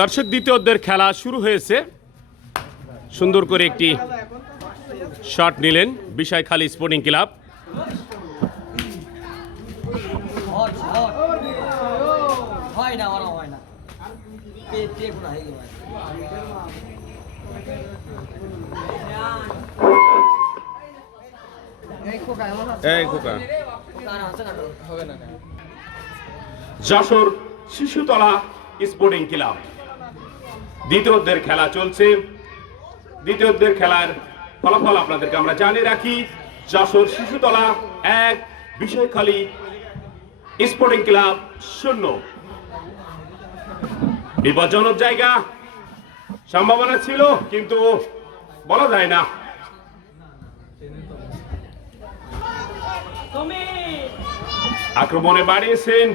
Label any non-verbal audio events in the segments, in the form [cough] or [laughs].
দর্শক দ্বিতীয়দের খেলা শুরু হয়েছে। সুন্দর করে একটি শট নিলেন Bishoykhali sporting club. Jessore Shishutala sporting club. দ্বিতীয়দের খেলা চলছে। দ্বিতীয়দের খেলার ফলাফল আপনাদেরকে আমরা জানিয়ে রাখি। যশোর শিশুতলা এক বিষয়খালী স্পোর্টিং ক্লাব শূন্য। বিপজ্জনক জায়গা। সম্ভাবনা ছিল, কিন্তু বলা যায় না। আক্রমণে বাড়িয়েছেন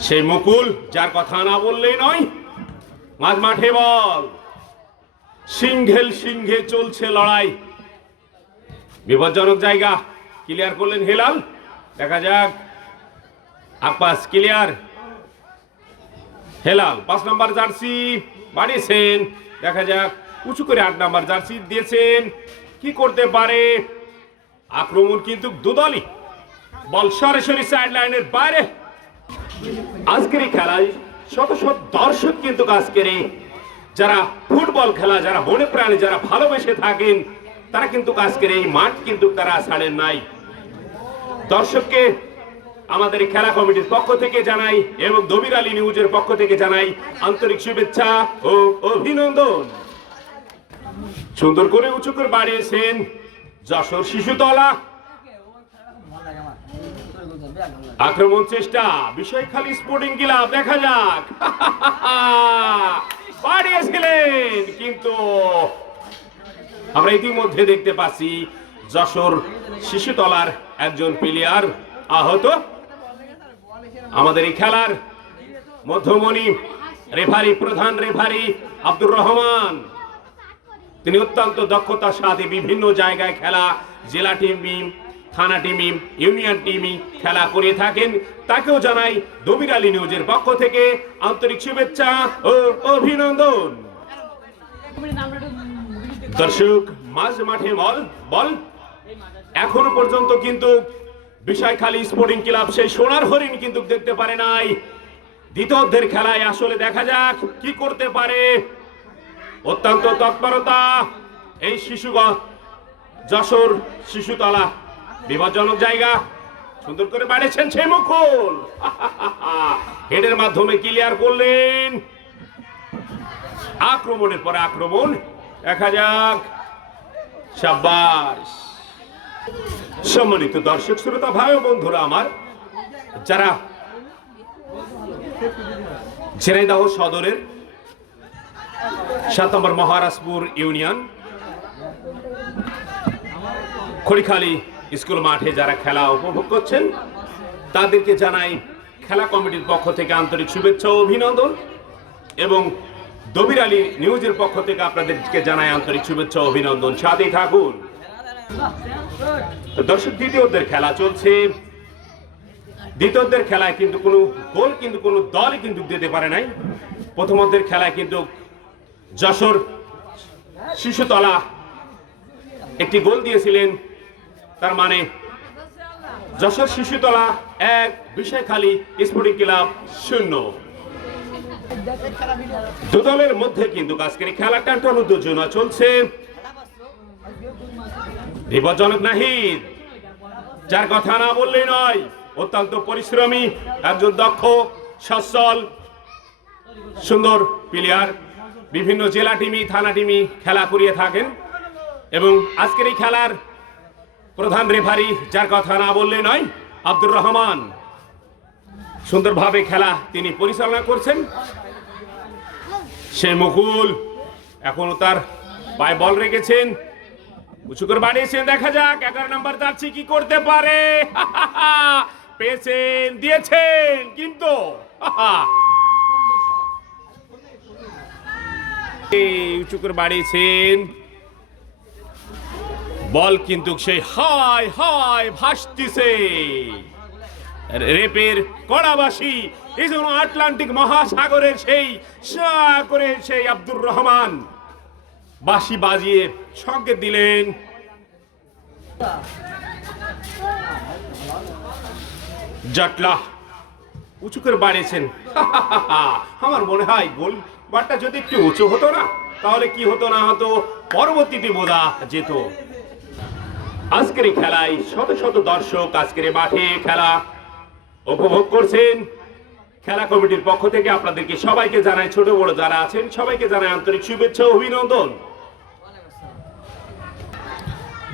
সেই মুকুল, যার কথা না বললেই নয়, মাঝ মাঠে বল। সিংহেল সিংহে চলছে লড়াই। বিপজ্জনক জায়গা। ক্লিয়ার করলেন হেলাল। দেখা যাক। আপাস ক্লিয়ার। হেলাল, পাঁচ নম্বর জার্সি বাড়িয়েছেন দেখা যাক, উঁচু করে আট নম্বর জার্সি দিয়েছেন। কি করতে পারে? আক্রমণ কিন্তু দুদলই। বল সরাসরি সাইড লাইনের বাইরে। আজকের এই খেলায় শত শত দর্শক কিন্তু আজকের এই যারা ফুটবল খেলা, যারা মনে প্রাণে, যারা ভালোবেসে থাকেন, তারা কিন্তু আজকের এই মাঠ কিন্তু তারা ছাড়েন নাই। দর্শককে আমাদের খেলা কমিটির পক্ষ থেকে জানাই এবং দবির আলী নিউজের পক্ষ থেকে জানাই আন্তরিক শুভেচ্ছা ও অভিনন্দন। সুন্দর করে উঁচু করে বাড়িয়েছেন যশোর শিশুতলা ভালো লাগে আমার তোর গুণ ধরবে আর ভালো লাগে আক্রমণ চেষ্টা। বিষয় খালি স্পোর্টিং ক্লাব, দেখা যাক। [laughs] কিন্তু আমরা ইতিমধ্যে দেখতে পাচ্ছি যশোর শিশুতলার একজন প্লেয়ার আহত। আমাদের এই খেলার মধ্যমণি রেফারি প্রধান রেফারি আব্দুর রহমান। তিনি অত্যন্ত দক্ষতার সাথে বিভিন্ন জায়গায় খেলা, জেলা টিম থানা টিমি, ইউনিয়ন টিম খেলা করে থাকেন। তাকেও জানাই দবির আলী নিউজের পক্ষ থেকে আন্তরিক শুভেচ্ছা ও অভিনন্দন। দর্শক, মাঝ মাঠে বল বল। এখনও পর্যন্ত কিন্তু বিষয়খালী স্পোর্টিং ক্লাব সেই সোনার হরিণ কিন্তু দেখতে পারে নাই। দ্বিতীয়দের খেলায় আসলে দেখা যাক কি করতে পারে। অত্যন্ত তৎপরতা এই শিশু যশোর শিশুতলা। বিপজ্জনক জায়গা। সুন্দর করে বাড়িয়েছেন সেই মুকুল। [laughs] হেডের মাধ্যমে ক্লিয়ার করলেন। আক্রমণের পরে আক্রমণ। দেখা যাক সাব্বাস সম্মানিত দর্শক, শ্রোতা, ভাই বন্ধুরা আমার, যারা ঝিনাইদহ সদরের সাত নম্বর মহারাজপুর ইউনিয়ন, খড়িখালি স্কুল মাঠে যারা খেলা উপভোগ করছেন, তাদেরকে জানাই খেলা কমিটির পক্ষ থেকে আন্তরিক শুভেচ্ছা ও অভিনন্দন এবং দবির আলী নিউজের পক্ষ থেকে আপনাদেরকে জানাই আন্তরিক শুভেচ্ছা ও অভিনন্দন। সাথেই থাকুন। দর্শক, দ্বিতীয়দের খেলা চলছে। দ্বিতীয়দের খেলায় কিন্তু কোনো গোল কিন্তু কোনো দলই কিন্তু দিতে পারে নাই। প্রথমদের খেলায় কিন্তু যশোর শিশুতলা একটি গোল দিয়েছিলেন তার মানে যশোর শিশুতলা এক বিষয়খালী স্পোর্টিং ক্লাব শূন্য। দু দলের মধ্যে কিন্তু আজকের খেলা টান উত্তেজনা চলছে। বিপজ্জনক নাহিদ যার কথা না বললেই নয়, অত্যন্ত পরিশ্রমী, একজন দক্ষ, সচ্ছল, সুন্দর প্লেয়ার বিভিন্ন জেলা টিমি থানা টিমি খেলা করিয়ে থাকেন। এবং আজকের এই খেলার প্রধান রেফারি, যার কথা না বললে নয়, আব্দুর রহমান। সুন্দরভাবে খেলা তিনি পরিচালনা করছেন। সে মুকুল এখনও তার পায়ে বল রেখেছেন। উঁচু করে বাড়িয়েছেন দেখা যাক, এগারো নাম্বার যাচ্ছি, কি করতে পারে? [laughs] পেয়েছেন, দিয়েছেন, কিন্তু [laughs] উঁচু করে বাড়িয়েছেন। বল কিন্তু সেই হায় হায় ভাসতিছে। রেপের কড়াবাসী, এই আটলান্টিক মহাসাগরের সেই সাগরের সেই আব্দুর রহমান। বাঁশি বাজিয়ে সংকেত দিলেন। জটলা, উঁচু করে বাড়িয়েছেন। [laughs] আমার মনে হয় গোল বারটা যদি একটু উঁচু হতো না, তাহলে কি হতো না হতো? পরবর্তীতে বোঝা যেত। আজকের খেলায় শত শত দর্শক আজকের মাঠে খেলা উপভোগ করছেন। খেলা কমিটির পক্ষ থেকে আপনাদেরকে সবাইকে জানাই, ছোট বড় যারা আছেন, সবাইকে জানাই আন্তরিক শুভেচ্ছা অভিনন্দন।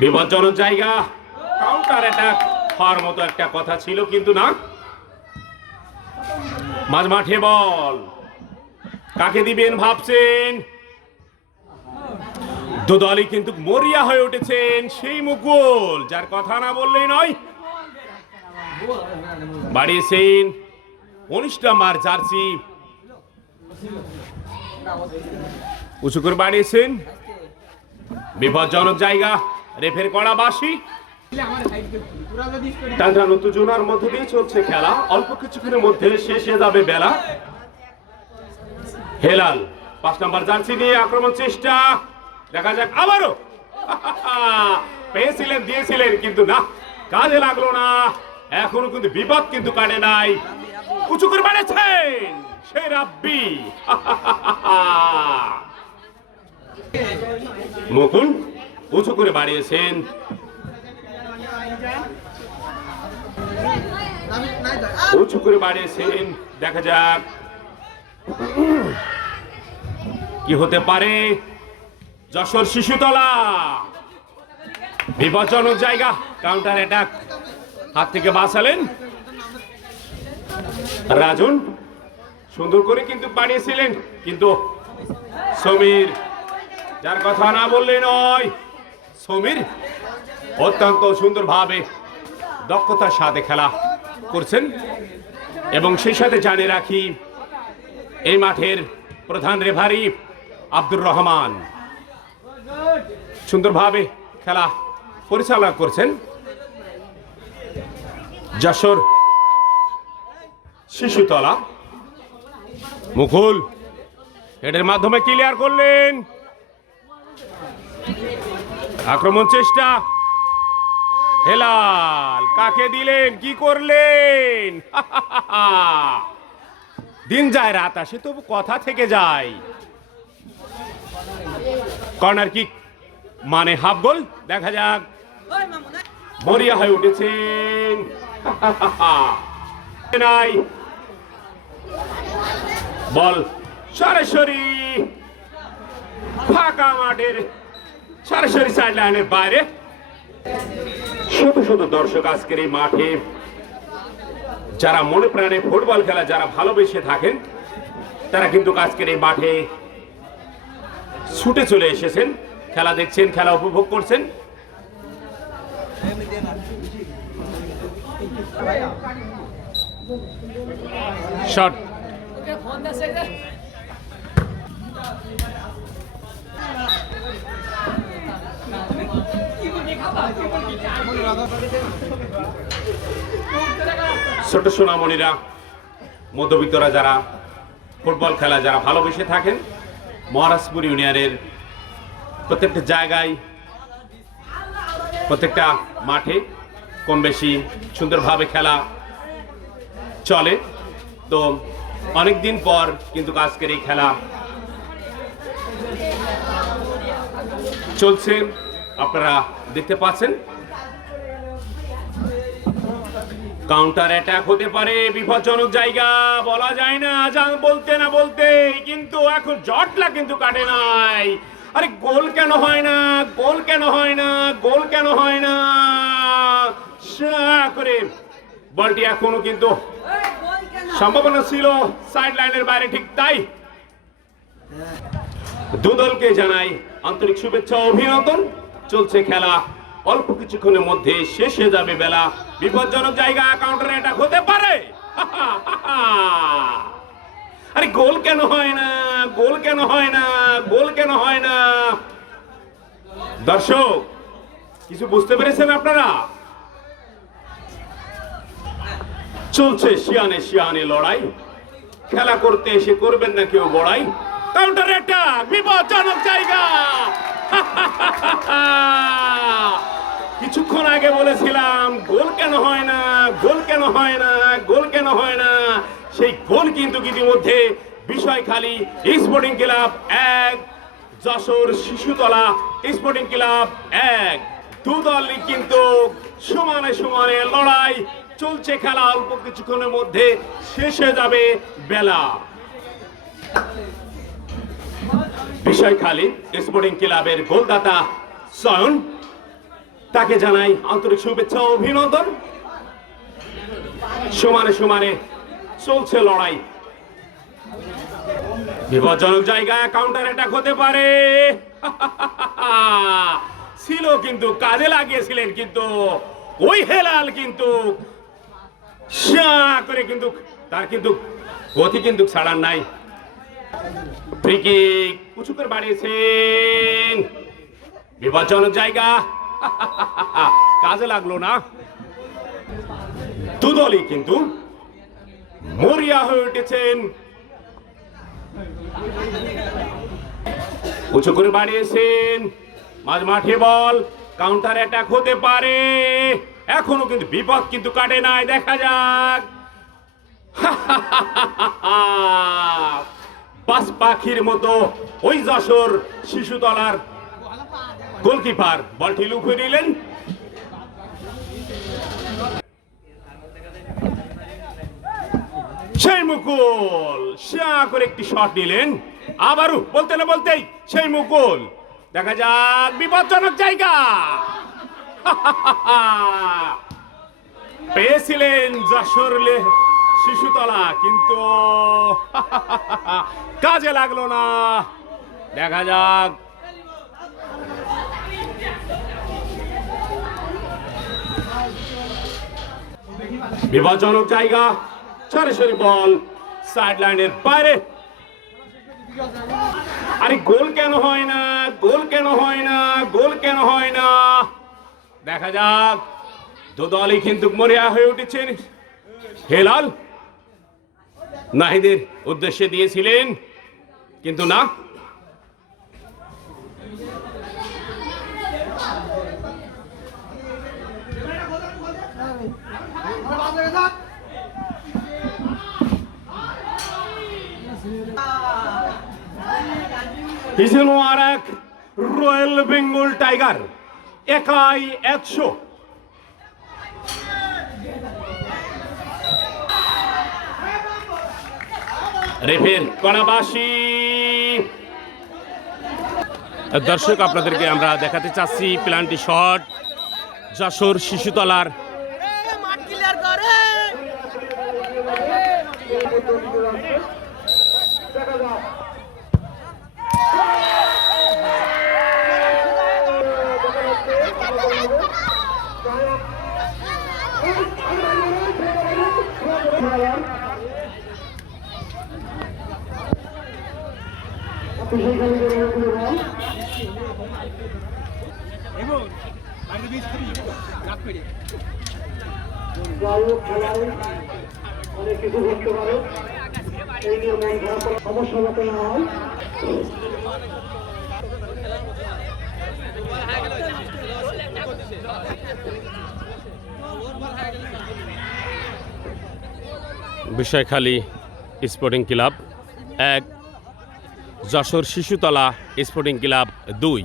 বিপজ্জনক জায়গা কাউন্টার অ্যাটাক হওয়ার মতো একটা কথা ছিল কিন্তু না। মাঝ মাঠে বল। কাকে দিবেন ভাবছেন? দুদলই কিন্তু মরিয়া হয়ে উঠেছেন সেই মুকুল, যার কথা না বললেই নয়। বাড়িয়েছেন উনিশ নাম্বার জার্সি। উঁচু করে বাড়িয়েছেন। বিপজ্জনক জায়গা, রেফের কড়া বাসি টানটান উত্তেজনার মধ্য দিয়ে চলছে খেলা। অল্প কিছুক্ষণের মধ্যে শেষ হয়ে যাবে বেলা। হেলাল, পাঁচ নাম্বার জার্সি নিয়ে আক্রমণ, চেষ্টা। দেখা যাক আবারও। [laughs] পেয়েছিলেন, দিয়েছিলেন, কিন্তু না, কাজে লাগল না। এখনও কিন্তু বিপদ কিন্তু কাটে নাই। উঁচু করে বাড়েছেন সে রাব্বি। [laughs] মুকুল, উঁচু করে বাড়িয়েছেন উঁচু করে বাড়িয়েছেন দেখা যাক। [clears throat] কি হতে পারে? যশোর শিশুতলা। বিপজ্জনক জায়গা কাউন্টার অ্যাটাক হাত থেকে বাঁচালেন। রাজন, সুন্দর করে কিন্তু বাড়িয়েছিলেন কিন্তু সমীর, যার কথা না বললে নয়, সমীর অত্যন্ত সুন্দরভাবে দক্ষতার সাথে খেলা করছেন এবং সেই সাথে জানিয়ে রাখি, এই মাঠের প্রধান রেভারি আব্দুর রহমান। সুন্দরভাবে খেলা পরিচালনা করছেন যশোর শিশুতলা। মুকুল এটার মাধ্যমে ক্লিয়ার করলেন। আক্রমণ চেষ্টা। হেলাল, কাকে দিলেন, কি করলেন? [laughs] দিন যায়, রাত আসে, তবু কথা থেকে যায়। Corner kick. মানে হাফ গোল দেখা যাক। মরিয়া হয়ে উঠেছেন [laughs] নাই। বল। সরাসরি ফাঁকা মাঠের সরাসরি সাইড লাইনের বাইরে। শত শত দর্শক আজকের এই মাঠে, যারা মনে প্রাণে ফুটবল খেলা যারা ভালোবেসে থাকেন, তারা কিন্তু আজকের এই মাঠে ছুটে চলে এসেছেন। খেলা দেখছেন, খেলা উপভোগ করছেন? শট। ছোট সোনামণিরা, মধ্যবিত্তরা যারা ফুটবল খেলা যারা ভালোবেসে থাকেন, মহারাজপুর ইউনিয়নের প্রত্যেকটা জায়গায়, প্রত্যেকটা মাঠে কম বেশি সুন্দরভাবে খেলা চলে। তো অনেক দিন পর কিন্তু আজকের এই খেলা চলছে, আপনারা দেখতে পাচ্ছেন। কাউন্টার অ্যাটাক হতে পারে, বিপজ্জনক জায়গা, বলা যায় না বলতে না বলতে কিন্তু এখন জটলা কিন্তু কাটে নাই। আরে গোল কেন হয় না? গোল কেন হয় না? গোল কেন হয় না? করে। বলটি এখনও কিন্তু সম্ভাবনা ছিল সাইড লাইনের বাইরে ঠিক তাই। দুদলকে জানাই আন্তরিক শুভেচ্ছা অভিনন্দন। চলছে খেলা। অল্প কিছুক্ষণের মধ্যে শেষ হয়ে যাবে বেলা। বিপজ্জনক জায়গা কাউন্টারে এটা হতে পারে। [laughs] আরে গোল কেন হয় না? গোল কেন হয় না? গোল কেন হয় না? দর্শক, কিছু বুঝতে পেরেছেন আপনারা? চলছে শিয়ানে শিয়ানে লড়াই। খেলা করতে এসে করবেন না কেউ বড়াই। কাউন্টার একটা বিপজ্জনক জায়গা। [laughs] কিছুক্ষণ আগে বলেছিলাম, গোল কেন হয় না? গোল কেন হয় না? গোল কেন হয় না? সেই গোল কিন্তু ইতিমধ্যে বিষয় খালি স্পোর্টিং ক্লাব এক, যশোর শিশুতলা স্পোর্টিং ক্লাব এক। দু দলই কিন্তু সমানে সমানে লড়াই চলছে খেলা অল্প কিছুক্ষণের মধ্যে শেষ হয়ে যাবে বেলা। বিষয় খালি স্পোর্টিং ক্লাবের গোলদাতা সয়ন, তাকে জানাই আন্তরিক শুভেচ্ছা অভিনন্দন। সমানে সমানে চলছে লড়াই। বিপজ্জনক জায়গায় কাউন্টার অ্যাটাক হতে পারে। [laughs] ছিল কিন্তু, কাজে লাগিয়েছিলেন কিন্তু, ওই হেলাল কিন্তু করে কিন্তু, তার কিন্তু গতি কিন্তু ছাড়ার নাই। ফ্রিকিক উঁচু করে বাড়িয়েছেন। বিপজ্জনক জায়গা, [laughs] কাজে লাগল না। দুদলই কিন্তু মরিয়া হয়ে উঠেছেন। উঁচু করে বাড়িয়েছেন। মাঝ মাঠে বল কাউন্টার অ্যাটাক হতে পারে। এখনও কিন্তু বিপদ কিন্তু কাটে নাই, দেখা যাক। [laughs] বাস পাখির মতো ওই যশোর শিশুতলার গোলকিপার বলটি লুকিয়ে নিলেন। সেই মুকুল করে একটি শট নিলেন। আবারও, বলতে না বলতেই, সেই মুকুল। দেখা যাক, বিপজ্জনক জায়গা। [laughs] পেয়েছিলেন যশোর লে- শিশুতলা, কিন্তু [laughs] কাজে লাগল না। দেখা যাক। বিপজ্জনক জায়গা। সরাসরি বল। সাইড লাইনের বাইরে। আরে গোল কেন হয় না? গোল কেন হয় না? গোল কেন হয় না? দেখা যাক। দু দলই কিন্তু মরিয়া হয়ে উঠেছেন। হেলাল নাহিদের উদ্দেশ্যে দিয়েছিলেন। কিন্তু না হিসেল আর এক রয়্যাল বেঙ্গল টাইগার, একাই একশো। রেফের কড়াবাসী দর্শক, আপনাদেরকে আমরা দেখাতে চাচ্ছি প্লান্টি শট যশোর শিশুতলার যাইহোক খেলায় অনেক কিছু ঘটতে পারে এই নিয়ে মন খারাপ সমস্যা যাতে না হয়। বিষয়খালী স্পোর্টিং ক্লাব এক যশোর শিশুতলা স্পোর্টিং ক্লাব দুই।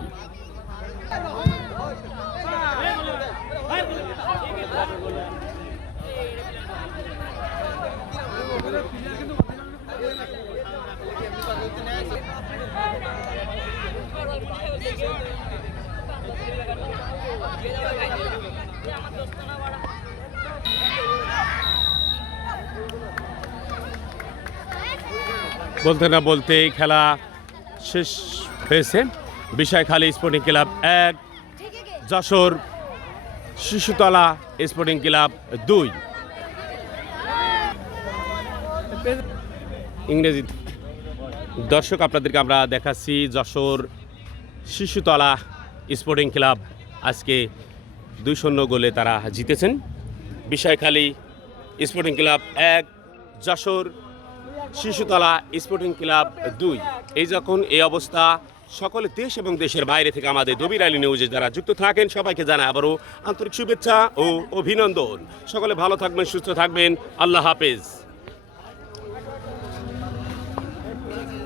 বলতে না বলতে খেলা শেষ হয়েছে। বিষয়খালী স্পোর্টিং ক্লাব এক, যশোর শিশুতলা স্পোর্টিং ক্লাব দুই। ইংরেজি দর্শক, আপনাদেরকে আমরা দেখাচ্ছি যশোর শিশুতলা স্পোর্টিং ক্লাব আজকে দুই শূন্য গোলে তারা জিতেছেন। বিষয়খালী স্পোর্টিং ক্লাব এক, যশোর শিশুতলা স্পোর্টিং ক্লাব দুই। এই যখন এই অবস্থা, সকলে দেশ এবং দেশের বাইরে থেকে আমাদের দবির আলী নিউজে যারা যুক্ত থাকেন, সবাইকে জানায় আবারও আন্তরিক শুভেচ্ছা ও অভিনন্দন। সকলে ভালো থাকবেন, সুস্থ থাকবেন। আল্লাহ হাফেজ।